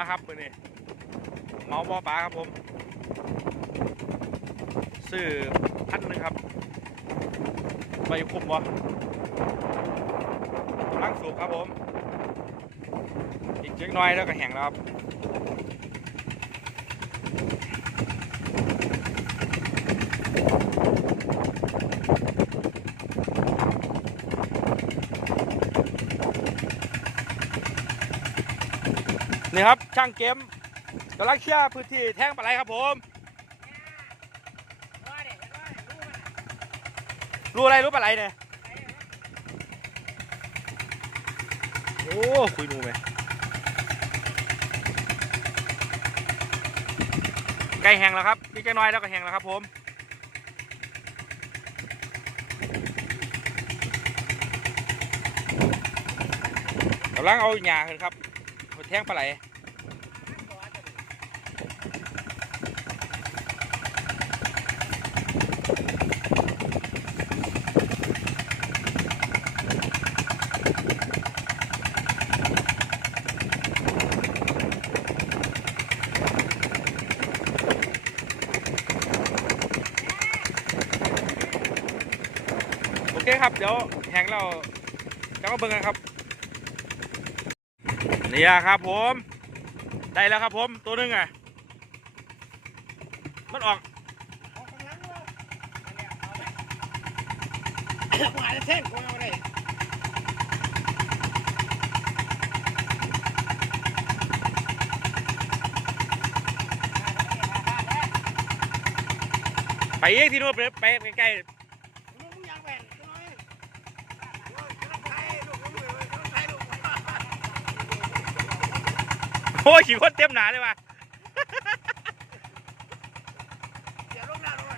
มาครับมือนี่เมาบอปลาครับผม ซื้อพันหนึ่งครับไปคุมวะกำลังสูบครับผม อีกเล็กน้อยแล้วก็แห้งแล้วครับ นี่ครับช่างเกมกำลังเคลียพื้นที่แท่งปลาไหลครับผมรู้อะไรรู้ปลาไหลเนี่ยโอ้คุยหนูไหมใกล้แห้งแล้วครับนี่ใกล้น้อยแล้วก็แห้งแล้วครับผมกำลังเอาหญ้าขึ้นครับแท่งปลาไหล โอ เดี๋ยวแหงเราจะมาเบิ่งกันครับนี่ครับผม ได้แล้วครับผมตัวหนึงอะมันออกหาเส้นกูเอาได้ไปอีกที่นู้นไปไปใกล้กยางแหวนน้อยไทยลูกลูกไทยลูก ๆโอ้ยขี่คนเต็มหนาเลยว่ะ เดี๋ยวลูกหน้าลูก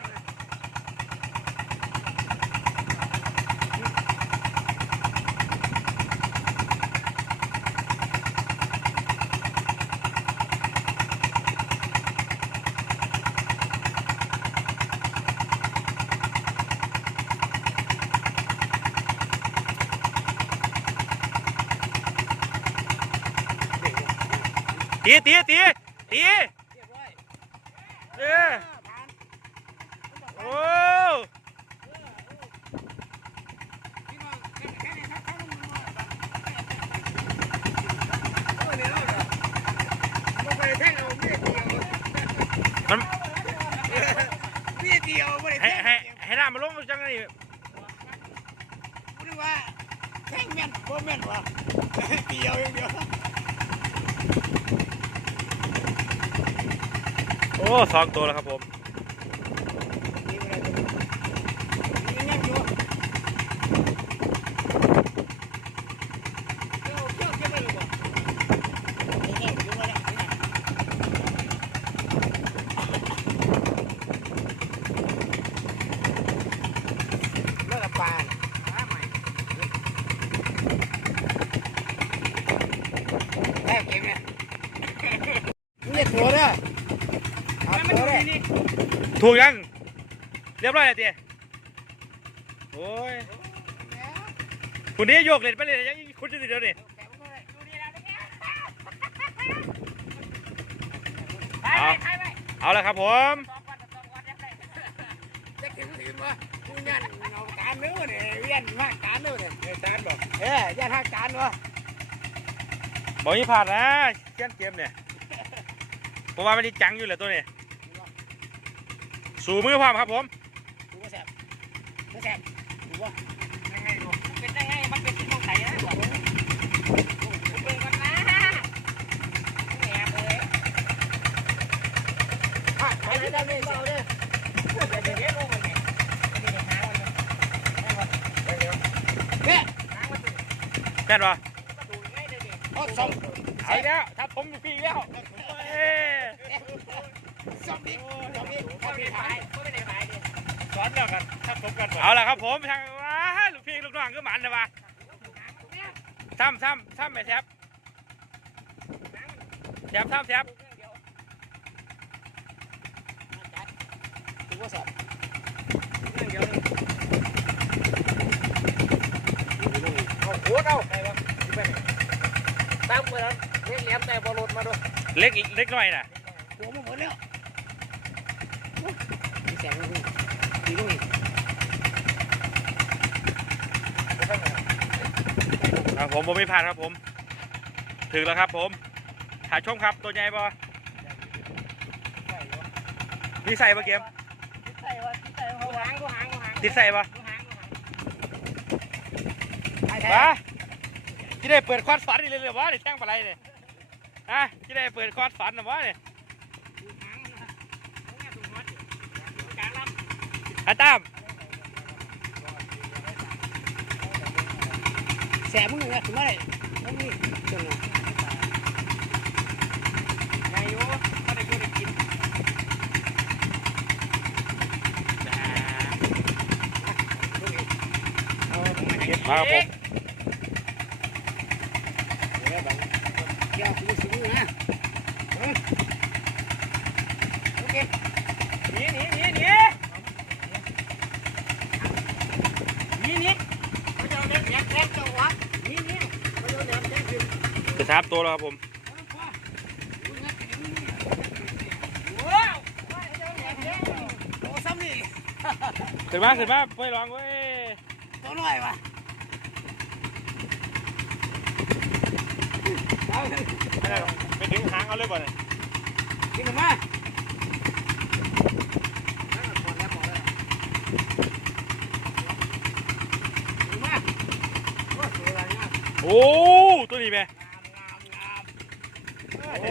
ตีตีตีตีเรียบร้อยเออผ่านโอ้พี่น้องแค่แค่นี้ครับเข้าลงมือโอ้ยเนี่ยเราเราไปแท่งเอาเมียเดียวมันเมียเดียวไม่ได้ให้ให้ให้น้ามันลงจังไงกูนึกว่าแท่งแม่นบ่แม่นวะเดียวอย่างเดียว โอ้สองตัวแล้วครับผม นี่ไม่ได้นี่แน่นอยู่เจ้าเจ้าเก็บไว้หรือเปล่านี่แน่นอยู่ว่าเนี่ยเลิกกับปลาหาใหม่แค่เก็บเนี่ยมึงเรียกตัวเด้อเอาตัวเด้อ ถูกยัง เรียบร้อยแล้วเตี้ยโอ้ยคุณนี้โยกเล่นไปเลยยังคุณจะติดเดี๋ยวนี้เอาละครับผมจะเข็มถึงวะกูยันเอาการเนื้อเนี่ยเวียนมากการเนื้อเนี่ยการบอกเอ้ยยันทางการวะบอกยี่ผ่านนะเชียนเกมเนี่ยผมว่ามันดีจังอยู่แหละตัวนี้ สู่มือพร้อมครับผมดูว่าแสบไม่แสบดูว่ายังไงดูเป็นยังไงมันเป็นที่มองไข่นะบอกเป็นกันนะแอบเลยอะไปได้ได้เบาเลยเดี๋ยวเดี๋ยวลงไปเนี่ยเดี๋ยวหาวันนี้เดี๋ยวเนี่ยแม่นปะโอ้สองเอาอีกแล้วถ้าผมอยู่พี่อีกแล้วเอ้ยสองดิสองดิเขาไม่ขายเขาไม่ได้ขายดิ สอนแล้วกันถ้าผมกันเอาละครับผมทางว้าลูกพี่ลูกน้องก็หมันนะวะซ้ำซ้ำซ้ำไปแทบแทบซ้ำแทบดูว่าแสบเอาหัวเอาไปวะไปไหนตามไปแล้วเลี้ยงแหลมแต่บอลลดมาดูเเล็กเล็กหน้อยน่ะหัวมันหมดแล้ว มีแสงล้วนี่ดีด้วยครับผมผมไม่ผ่านครับผม ถึงแล้วครับผมถ่ายชมครับตัวใหญ่ปะมีใส่ปะเกมใส่วะใส่หัวหางหัวหางหัวหางติดใส่ปะวหางหัวหางวะที่ได้เปิดคอร์สฝันนี่เลยเหรอวะเนี่ยแท่งปลาไหลเนี่ยฮะที่ได้เปิดคอร์สฝันนะวะเนี่ย การรับ อาตามแสบมึงเลยถึงเมื่อไหร่ต้องมีจังเลยไงโย่ก็ได้กูได้กินมาครับผมเดี๋ยวกูสิมึงนะโอเคหนีหนีหนีหนีหนีหนีเขาจะเอาเด็กแยกแยกจังหวะหนีหนีเขาจะเอาเด็กแยกขึ้น จะทับ ตัวแล้วครับผมว้าวโอ้ซ้ำนี่ขึ้นมาขึ้นมาไปลองเว้ยตัวน้อยวะไม่ได้หรอกไปดึงหางเอาเลยบ่เนี่ยกินมาพอแล้วพอแล้วมาโอ้ตัวนี้แม่งามงาม โอ้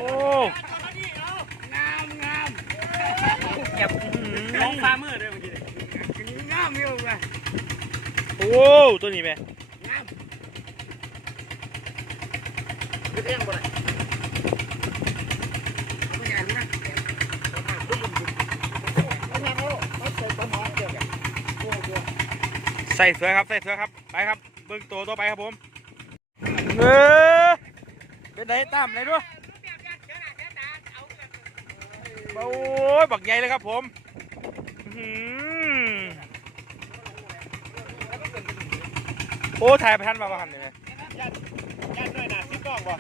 งามงามเก็บน้องฟ้ามืด้วยเมื่อกี้งามอยู่ว่ะโอ้ตัวนี้แม่งามเรื่องบ่ได้ไม่งานนะไม่งบ่เดียใส่เสือครับใส่เสือครับไปครับเบิ้งตัวต่อไปครับผมเออเป็นไหนตามไหนด้วย โอ้ยบักใหญ่เลยครับผมอื้อหือโอ้ถ่ายไปทันมาบ้างเนี่ยยันด้วยนะซิกล้องบ่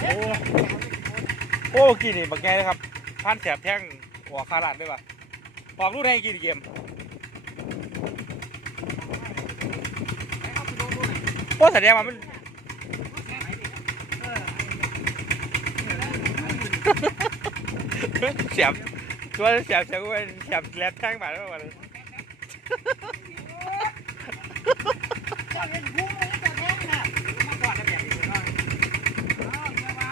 โอ้โอ้กี่นี่บักใหญ่เลยครับ พันแสบแท่งหัวคาราดได้ปะออกลูกให้กี่เกมโอ้แสดงว่ามันเสียบตัวเสียบเสียบเป็นเสียบแลบแท่งมาแล้วมันจะเป็นผู้มันจะแท้งนะมาก่อนแล้วแบบนี้เนาะอ้าวมา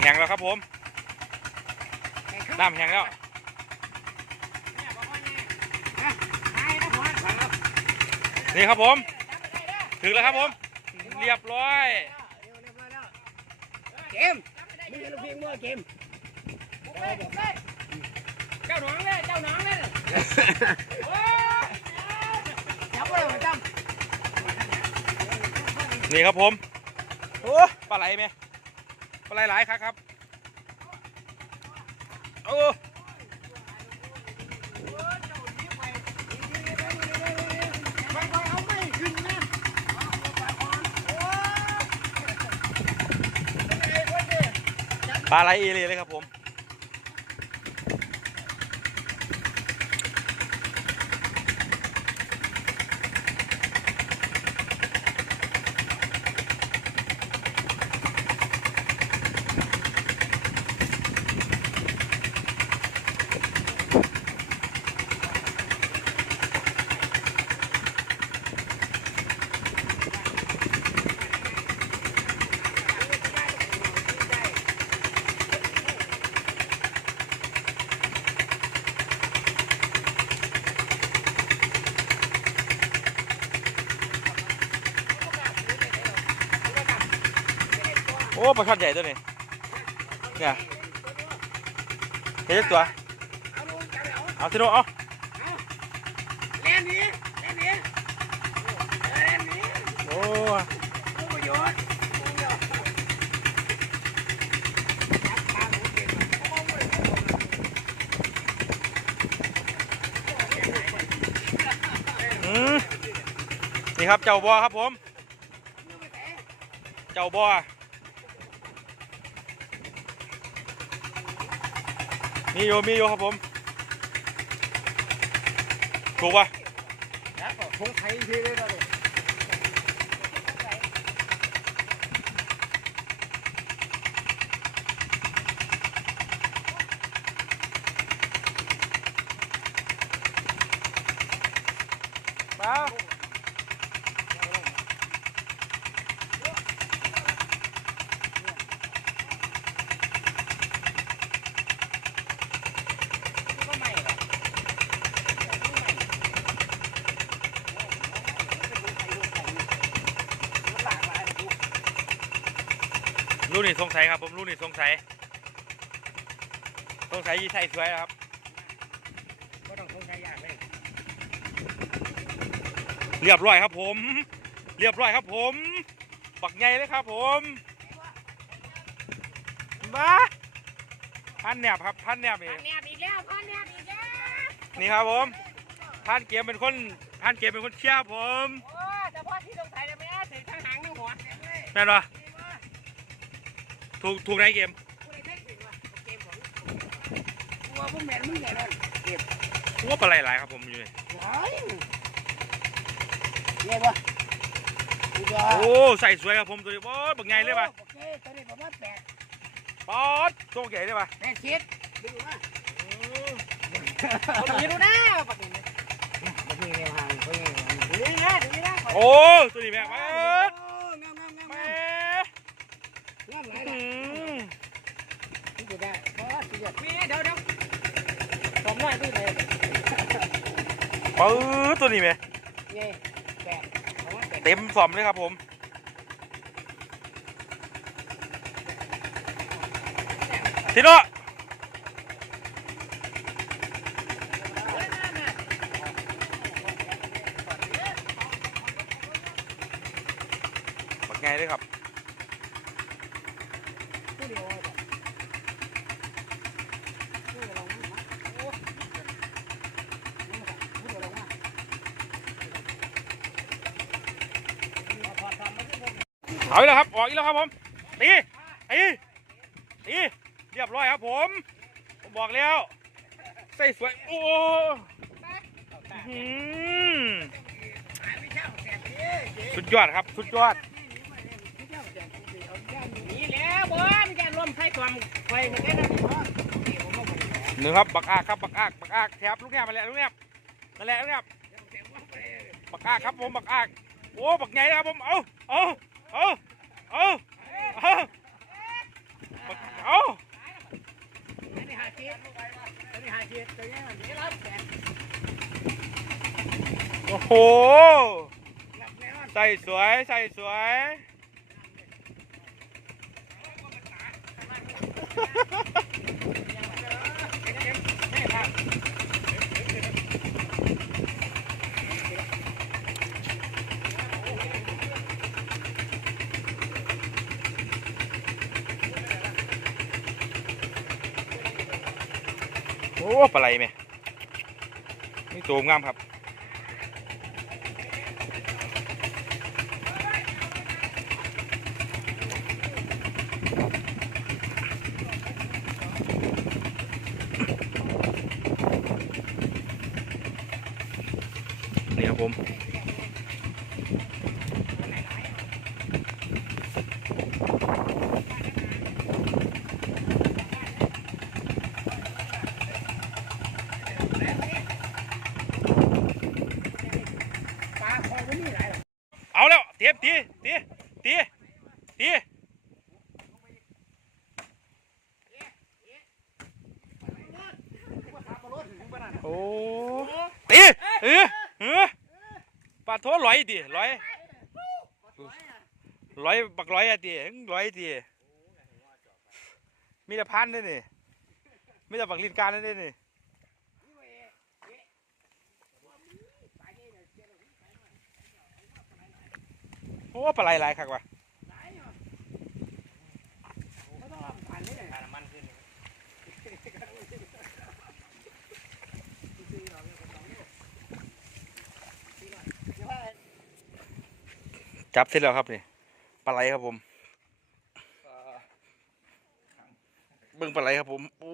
แห้งแล้ว ครับผมน้ำแห้งแล้วนี่ครับผม ถึงแล้วครับผม เรียบร้อยเกมมึงจะลูกพี่มั่วเกมเจ้าหนองเลยเจ้าหนองเลยจับเลยจับนี่ครับผมโอ้ปลาไหลไหมปลาไหลหลายครับครับโอ้ เอาปลาไหลเอเลยเลยครับผม ปลาคับใหญ่ตัวนี้ เนี่ยเฮ้ยตัว เอาที่โนเอาเล่นนี้เล่นนี้เล่นนี้โอ้โยน์นี่ครับเจ้าบอครับผม เจ้าบอ มีอยู่มีอยู่ครับผม ถูกปะแล้วก็คงไทยที่เลยนะ ลูกนี่สงสัยครับผมลูกนี่สงสัยสงสัยยี่ไทยสวยนะครับก็ต้องคงไทยยากเลยเรียบร้อยครับผม เรียบร้อยครับผมปักใหญ่เลยครับผมมาพันแหนบครับพันแหนบนี่พันแนบอีกแล้วพันแนบอีกแล้วนี่ครับผมพันเกมเป็นคนพันเกมเป็นคนเชียร์ครับผมโอ้แต่พอที่สงสัยเลยไหมถึงทางหางทั้งหัวแม่นปะ ถูกถูกในเกมตัวพวกแม่มึงใหญ่เลยว่าปลาไหลหลายครับผมอยู่นี่เนี่ยปะโอ้ใส่สวยครับผมตัวนี้บอสปักใหญ่เลยปะโอเคตัวนี้ประมาณแปดบอสตัวใหญ่เลยปะแปดชิดดูมาคนนี้ดูนะปักนี้ปักนี้เนี่ยห่างปักนี้ดูนี่นะดูนี่นะโอ้ตัวนี้แม่บอส งามงามงาม แม่ งามหลาย อืม ที่จะได้ เพราะว่าที่จะมีเดี๋ยวเดี๋ยวผมหน่อยพี่เลยปื้อตัวนี้แม่นี่แปดประมาณแปดเต็มสอมเลยครับผม ทีโน่ปักใหญ่เลยครับผู้เดียวเลยผู้เดียวลงมาโอ้ผู้เดียวลงมาพอทำไม่ได้ เอาอีกแล้วครับออกอีกแล้วครับผมตีตีตีเรียบร้อยครับผม ผมบอกแล้วใส่สวยโอ้อื้อหือสุดยอดครับสุดยอดนี่แล้วบอมจะรวมไทยความไฟในแค่นั้นเองหนึ่งครับบักอากครับบักอากบักอากแถบลูกแนบมาแล้วลูกแนบมาแล้วลูกแนบบักอากครับผมบักอากโอ้บักใหญ่ครับผมเอาเอา เอาเอาเอาเอาอันนี้หาชีสอันนี้หาชีสตัวนี้มันนี่รับแสนโอ้โหรับแน่นอนใส่สวยใส่สวยนี่ครับ โอ้ปลาไหลไหมนี่ตัวงามครับนี่ครับผม ปลาคอยมันนี่หลาย เอาแล้วเตรีย มตีตีตีตีโอ้ตีเออเออปลาโทร้อยดิร้อยร้อยบักร้อยอะดิร้อยดิมีแต่พันเลยนี่มีแต่บักลินการเลยนี่ โอ้ปลาไหลหลายคักว่ะมันขึ้นจับเสร็จแล้วครับนี่ปลาไหลครับผมเบิ่งปลาไหลครับผมโอ้